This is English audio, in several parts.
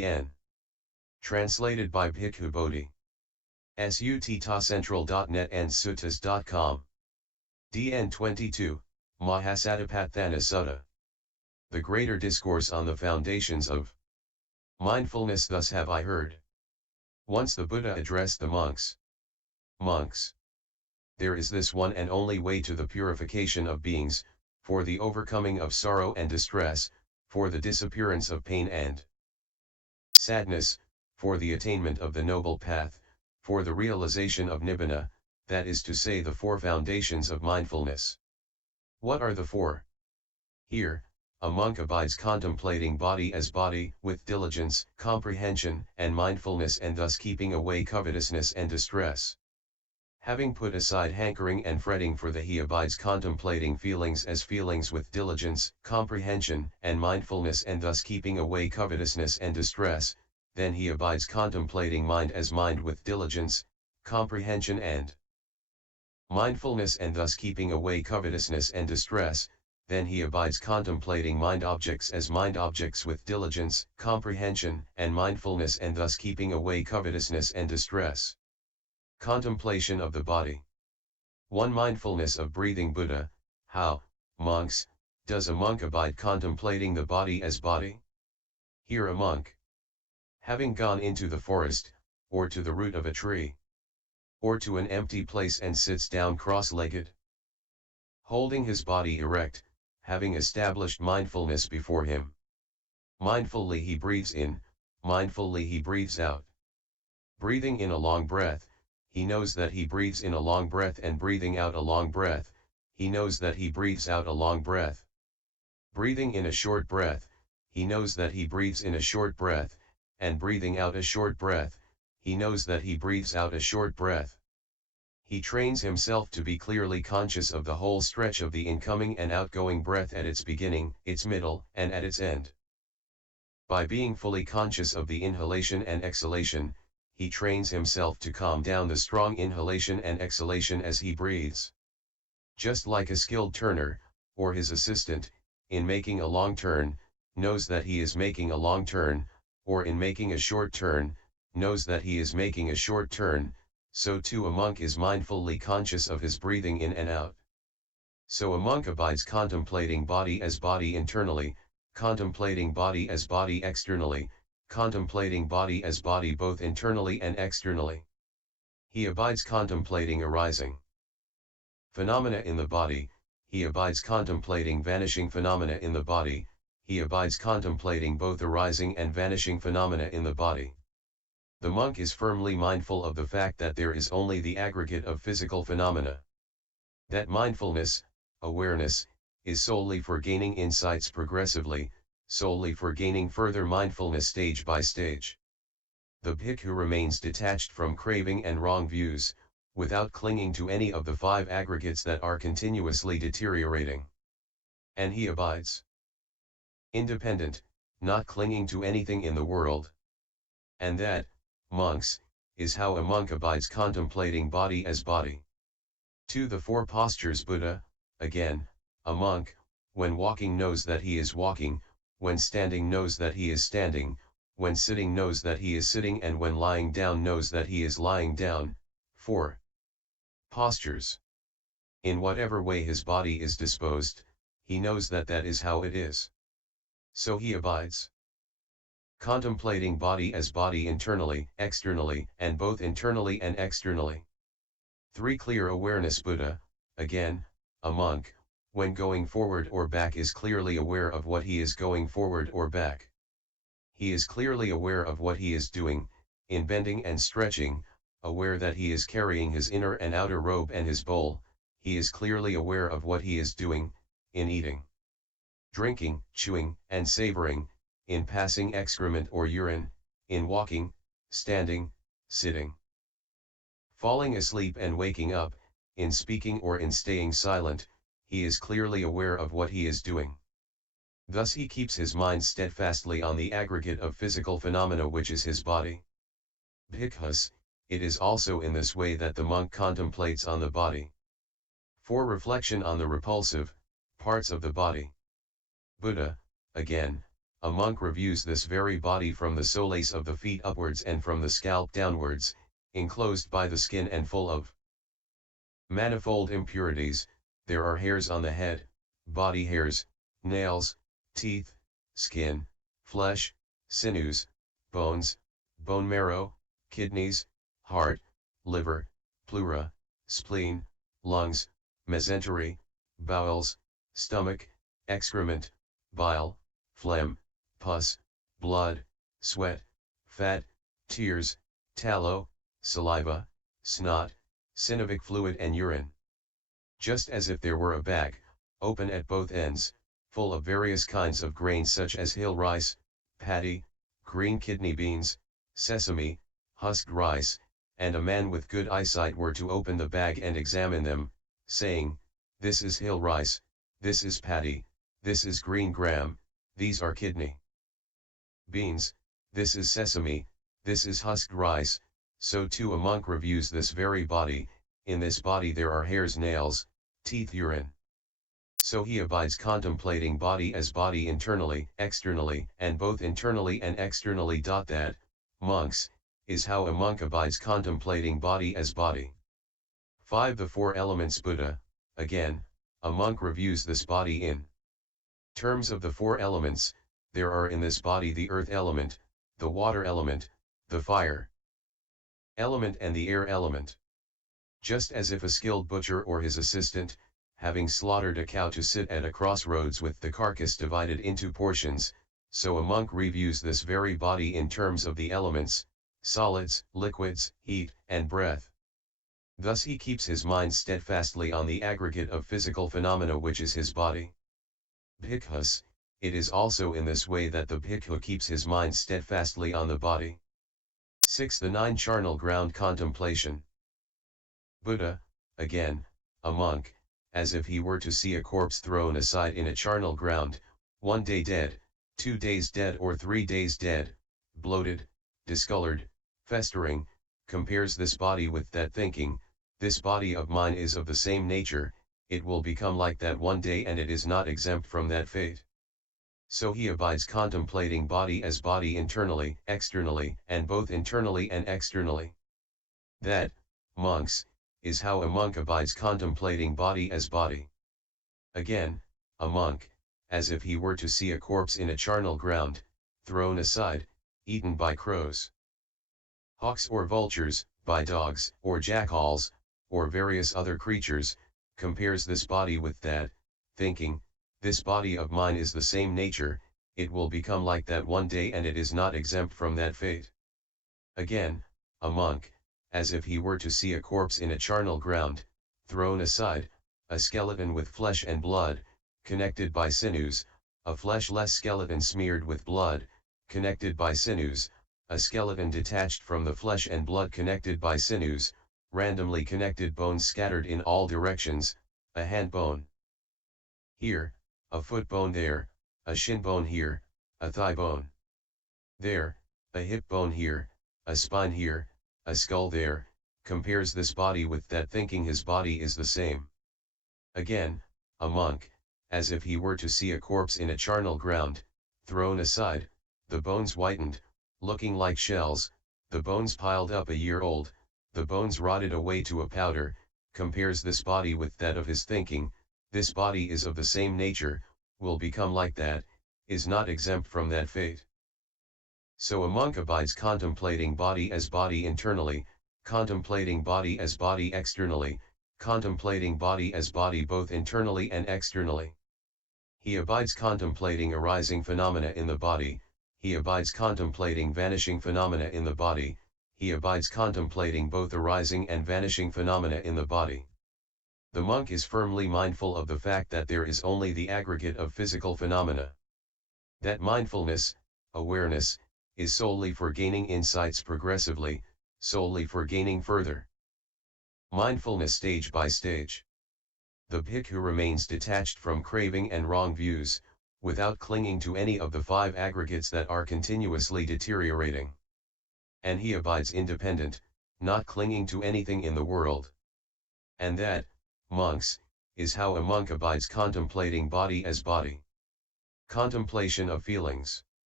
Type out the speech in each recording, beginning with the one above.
DN. Translated by Bhikkhu Bodhi. Suttacentral.net and suttas.com. DN 22, Mahasatipatthana Sutta. The Greater Discourse on the Foundations of Mindfulness. Thus have I heard. Once the Buddha addressed the monks. Monks, there is this one and only way to the purification of beings, for the overcoming of sorrow and distress, for the disappearance of pain and sadness, for the attainment of the noble path, for the realization of nibbana, that is to say the four foundations of mindfulness. What are the four? Here, a monk abides contemplating body as body, with diligence, comprehension, and mindfulness, and thus keeping away covetousness and distress. Having put aside hankering and fretting for the he abides contemplating feelings as feelings with diligence, comprehension, and mindfulness, and thus keeping away covetousness and distress. Then he abides contemplating mind as mind with diligence, comprehension, and mindfulness, and thus keeping away covetousness and distress. Then he abides contemplating mind objects as mind objects with diligence, comprehension, and mindfulness, and thus keeping away covetousness and distress. Contemplation of the body. 1. Mindfulness of breathing. Buddha, how, monks, does a monk abide contemplating the body as body? Here a monk, having gone into the forest, or to the root of a tree, or to an empty place, and sits down cross-legged, holding his body erect, having established mindfulness before him. Mindfully he breathes in, mindfully he breathes out. Breathing in a long breath, he knows that he breathes in a long breath, and breathing out a long breath, he knows that he breathes out a long breath. Breathing in a short breath, he knows that he breathes in a short breath, and breathing out a short breath, he knows that he breathes out a short breath. He trains himself to be clearly conscious of the whole stretch of the incoming and outgoing breath at its beginning, its middle, and at its end. By being fully conscious of the inhalation and exhalation, he trains himself to calm down the strong inhalation and exhalation as he breathes. Just like a skilled turner, or his assistant, in making a long turn, knows that he is making a long turn, or in making a short turn, knows that he is making a short turn, so too a monk is mindfully conscious of his breathing in and out. So a monk abides contemplating body as body internally, contemplating body as body externally, contemplating body as body both internally and externally. He abides contemplating arising phenomena in the body, he abides contemplating vanishing phenomena in the body, he abides contemplating both arising and vanishing phenomena in the body. The monk is firmly mindful of the fact that there is only the aggregate of physical phenomena. That mindfulness, awareness, is solely for gaining insights progressively, solely for gaining further mindfulness stage by stage. The bhikkhu remains detached from craving and wrong views, without clinging to any of the 5 aggregates that are continuously deteriorating. And he abides independent, not clinging to anything in the world. And that, monks, is how a monk abides contemplating body as body. 2. The 4 postures. Buddha, again, a monk, when walking knows that he is walking, when standing knows that he is standing, when sitting knows that he is sitting, and when lying down knows that he is lying down. 4. Postures. In whatever way his body is disposed, he knows that that is how it is. So he abides contemplating body as body internally, externally, and both internally and externally. 3. Clear awareness. Buddha, again, a monk, when going forward or back is clearly aware of what he is going forward or back. He is clearly aware of what he is doing, in bending and stretching, aware that he is carrying his inner and outer robe and his bowl, he is clearly aware of what he is doing, in eating, drinking, chewing, and savoring, in passing excrement or urine, in walking, standing, sitting, falling asleep and waking up, in speaking or in staying silent, he is clearly aware of what he is doing. Thus he keeps his mind steadfastly on the aggregate of physical phenomena which is his body. Bhikkhus, it is also in this way that the monk contemplates on the body. 4. Reflection on the repulsive parts of the body. Buddha, again, a monk reviews this very body from the soles of the feet upwards and from the scalp downwards, enclosed by the skin and full of manifold impurities. There are hairs on the head, body hairs, nails, teeth, skin, flesh, sinews, bones, bone marrow, kidneys, heart, liver, pleura, spleen, lungs, mesentery, bowels, stomach, excrement, bile, phlegm, pus, blood, sweat, fat, tears, tallow, saliva, snot, synovic fluid and urine. Just as if there were a bag, open at both ends, full of various kinds of grains such as hill rice, paddy, green kidney beans, sesame, husked rice, and a man with good eyesight were to open the bag and examine them, saying, "This is hill rice, this is paddy, this is green gram, these are kidney beans, this is sesame, this is husked rice," so too a monk reviews this very body. In this body there are hairs, nails, teeth, urine. So he abides contemplating body as body internally, externally, and both internally and externally. That, monks, is how a monk abides contemplating body as body. 5. The Four Elements. Buddha, again, a monk reviews this body in terms of the four elements. There are in this body the earth element, the water element, the fire element and the air element. Just as if a skilled butcher or his assistant, having slaughtered a cow to sit at a crossroads with the carcass divided into portions, so a monk reviews this very body in terms of the elements, solids, liquids, heat, and breath. Thus he keeps his mind steadfastly on the aggregate of physical phenomena which is his body. Bhikkhus, it is also in this way that the bhikkhu keeps his mind steadfastly on the body. 6. The Nine Charnel Ground. Contemplation. Buddha, again, a monk, as if he were to see a corpse thrown aside in a charnel ground, 1 day dead, 2 days dead, or 3 days dead, bloated, discolored, festering, compares this body with that, thinking, "This body of mine is of the same nature, it will become like that one day, and it is not exempt from that fate." So he abides contemplating body as body internally, externally, and both internally and externally. That, monks, is how a monk abides contemplating body as body. Again, a monk, as if he were to see a corpse in a charnel ground, thrown aside, eaten by crows, hawks or vultures, by dogs, or jackals, or various other creatures, compares this body with that, thinking, "This body of mine is the same nature, it will become like that one day, and it is not exempt from that fate." Again, a monk, as if he were to see a corpse in a charnel ground, thrown aside, a skeleton with flesh and blood, connected by sinews, a fleshless skeleton smeared with blood, connected by sinews, a skeleton detached from the flesh and blood connected by sinews, randomly connected bones scattered in all directions, a hand bone here, a foot bone there, a shin bone here, a thigh bone there, a hip bone here, a spine here, a skull there, compares this body with that, thinking his body is the same. Again, a monk, as if he were to see a corpse in a charnel ground, thrown aside, the bones whitened, looking like shells, the bones piled up a year old, the bones rotted away to a powder, compares this body with that of his, thinking, "This body is of the same nature, will become like that, is not exempt from that fate." So a monk abides contemplating body as body internally, contemplating body as body externally, contemplating body as body both internally and externally. He abides contemplating arising phenomena in the body, he abides contemplating vanishing phenomena in the body, he abides contemplating both arising and vanishing phenomena in the body. The monk is firmly mindful of the fact that there is only the aggregate of physical phenomena. That mindfulness, awareness, is solely for gaining insights progressively, solely for gaining further mindfulness stage by stage. The bhikkhu remains detached from craving and wrong views, without clinging to any of the 5 aggregates that are continuously deteriorating. And he abides independent, not clinging to anything in the world. And that, monks, is how a monk abides contemplating body as body. Contemplation of feelings.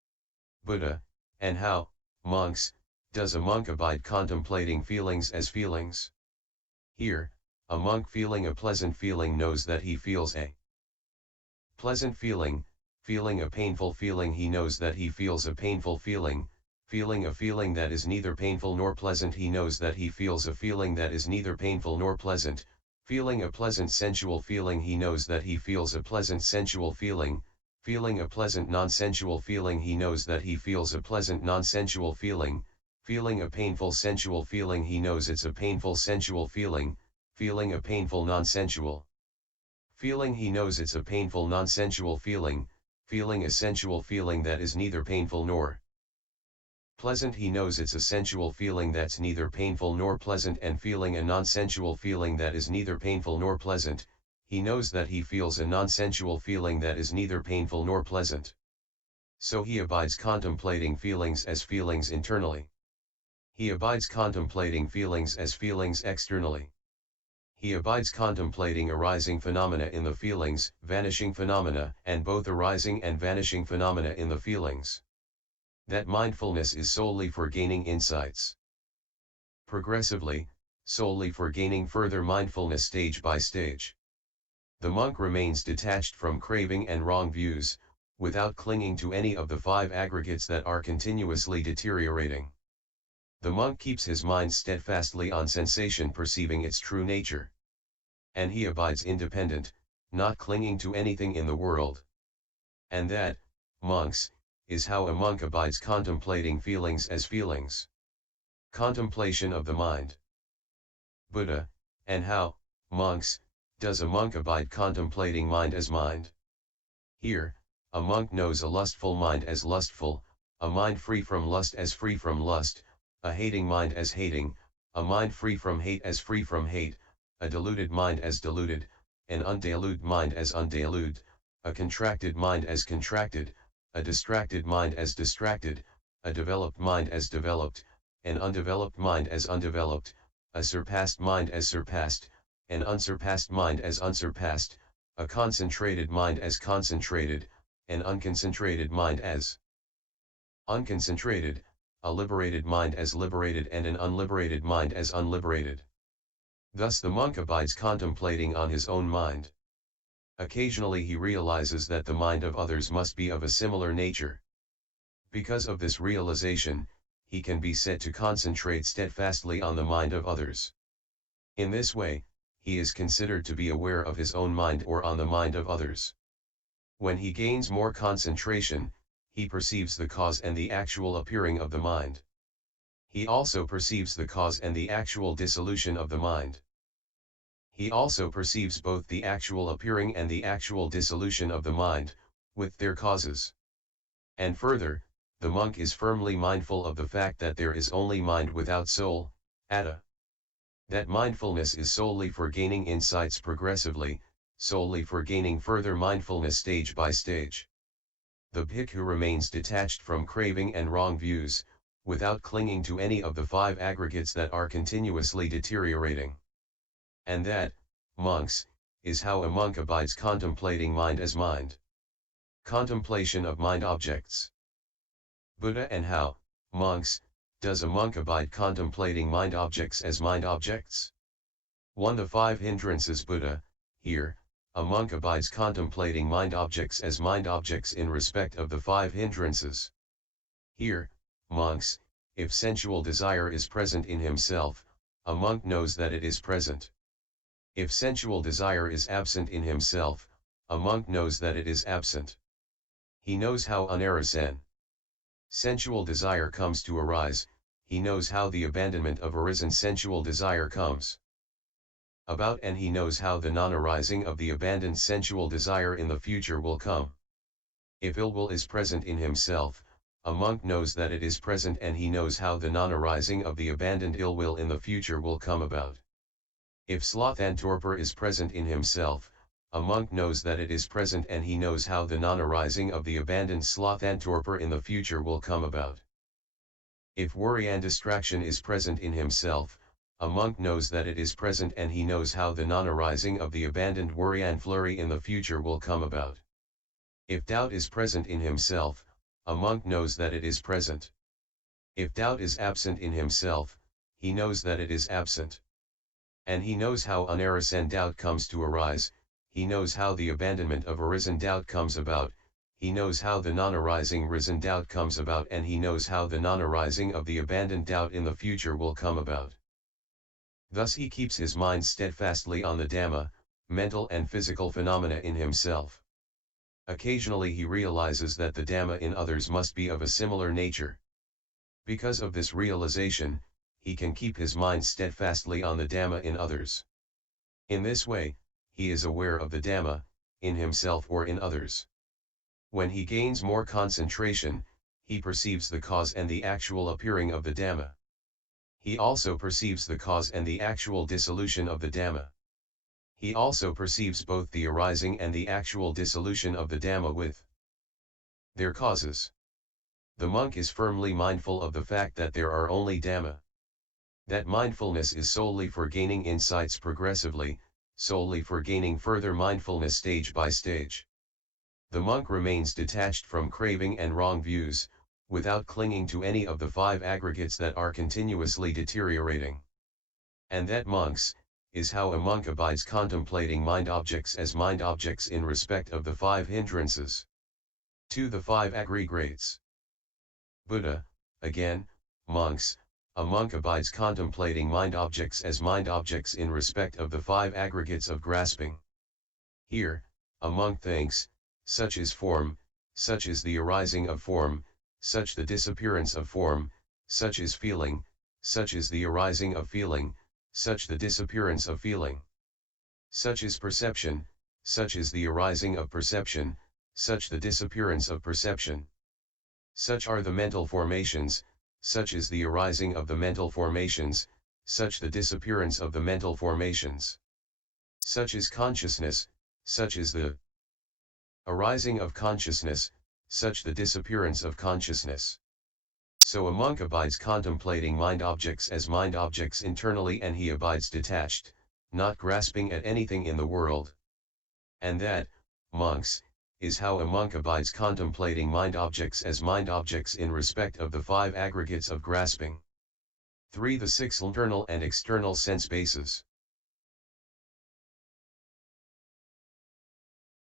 Buddha, and how, monks, does a monk abide contemplating feelings as feelings? Here, a monk feeling a pleasant feeling knows that he feels a pleasant feeling, feeling a painful feeling he knows that he feels a painful feeling, feeling a feeling that is neither painful nor pleasant he knows that he feels a feeling that is neither painful nor pleasant, feeling a pleasant sensual feeling he knows that he feels a pleasant sensual feeling, feeling a pleasant non-sensual feeling he knows that he feels a pleasant non-sensual feeling, feeling a painful sensual feeling he knows it's a painful sensual feeling, feeling a painful non-sensual feeling he knows it's a painful non-sensual feeling, feeling a sensual feeling that is neither painful nor pleasant he knows it's a sensual feeling that's neither painful nor pleasant, and feeling a non-sensual feeling that is neither painful nor pleasant, he knows that he feels a non-sensual feeling that is neither painful nor pleasant. So he abides contemplating feelings as feelings internally. He abides contemplating feelings as feelings externally. He abides contemplating arising phenomena in the feelings, vanishing phenomena, and both arising and vanishing phenomena in the feelings. That mindfulness is solely for gaining insights. Progressively, solely for gaining further mindfulness stage by stage. The monk remains detached from craving and wrong views, without clinging to any of the 5 aggregates that are continuously deteriorating. The monk keeps his mind steadfastly on sensation perceiving its true nature. And he abides independent, not clinging to anything in the world. And that, monks, is how a monk abides contemplating feelings as feelings. Contemplation of the mind. Buddha, and how, monks, does a monk abide contemplating mind as mind? Here, a monk knows a lustful mind as lustful, a mind free from lust as free from lust, a hating mind as hating, a mind free from hate as free from hate, a deluded mind as deluded, an undeluded mind as undeluded, a contracted mind as contracted, a distracted mind as distracted, a developed mind as developed, an undeveloped mind as undeveloped, a surpassed mind as surpassed, an unsurpassed mind as unsurpassed, a concentrated mind as concentrated, an unconcentrated mind as unconcentrated, a liberated mind as liberated, and an unliberated mind as unliberated. Thus the monk abides contemplating on his own mind. Occasionally he realizes that the mind of others must be of a similar nature. Because of this realization, he can be said to concentrate steadfastly on the mind of others. In this way, he is considered to be aware of his own mind or on the mind of others. When he gains more concentration, he perceives the cause and the actual appearing of the mind. He also perceives the cause and the actual dissolution of the mind. He also perceives both the actual appearing and the actual dissolution of the mind, with their causes. And further, the monk is firmly mindful of the fact that there is only mind without soul, atta. That mindfulness is solely for gaining insights progressively, solely for gaining further mindfulness stage by stage. The bhikkhu remains detached from craving and wrong views, without clinging to any of the 5 aggregates that are continuously deteriorating. And that, monks, is how a monk abides contemplating mind as mind. Contemplation of mind objects. Buddha, and how, monks, does a monk abide contemplating mind objects as mind objects? 1. The 5 hindrances. Buddha, here, a monk abides contemplating mind objects as mind objects in respect of the 5 hindrances. Here, monks, if sensual desire is present in himself, a monk knows that it is present. If sensual desire is absent in himself, a monk knows that it is absent. He knows how unarisen sensual desire comes to arise, he knows how the abandonment of arisen sensual desire comes about, and he knows how the non-arising of the abandoned sensual desire in the future will come. If ill will is present in himself, a monk knows that it is present, and he knows how the non-arising of the abandoned ill will in the future will come about. If sloth and torpor is present in himself, a monk knows that it is present, and he knows how the non-arising of the abandoned sloth and torpor in the future will come about. If worry and distraction is present in himself, a monk knows that it is present, and he knows how the non-arising of the abandoned worry and flurry in the future will come about. If doubt is present in himself, a monk knows that it is present. If doubt is absent in himself, he knows that it is absent. And he knows how unarisen doubt comes to arise, he knows how the abandonment of arisen doubt comes about, he knows how the non-arising risen doubt comes about, and he knows how the non-arising of the abandoned doubt in the future will come about. Thus he keeps his mind steadfastly on the Dhamma, mental and physical phenomena in himself. Occasionally he realizes that the Dhamma in others must be of a similar nature. Because of this realization, he can keep his mind steadfastly on the Dhamma in others. In this way, he is aware of the Dhamma, in himself or in others. When he gains more concentration, he perceives the cause and the actual appearing of the Dhamma. He also perceives the cause and the actual dissolution of the Dhamma. He also perceives both the arising and the actual dissolution of the Dhamma with their causes. The monk is firmly mindful of the fact that there are only Dhamma. That mindfulness is solely for gaining insights progressively, solely for gaining further mindfulness stage by stage. The monk remains detached from craving and wrong views, without clinging to any of the 5 aggregates that are continuously deteriorating. And that, monks, is how a monk abides contemplating mind objects as mind objects in respect of the 5 hindrances. 2. The 5 aggregates. Buddha, again, monks, a monk abides contemplating mind objects as mind objects in respect of the 5 aggregates of grasping. Here, a monk thinks, such is form, such is the arising of form, such the disappearance of form, such is feeling, such is the arising of feeling, such the disappearance of feeling. Such is perception, such is the arising of perception, such the disappearance of perception. Such are the mental formations, such is the arising of the mental formations, such the disappearance of the mental formations. Such is consciousness, such is the arising of consciousness, such the disappearance of consciousness. So a monk abides contemplating mind objects as mind objects internally, and he abides detached, not grasping at anything in the world. And that, monks, is how a monk abides contemplating mind objects as mind objects in respect of the 5 aggregates of grasping. 3. The 6 internal and external sense bases.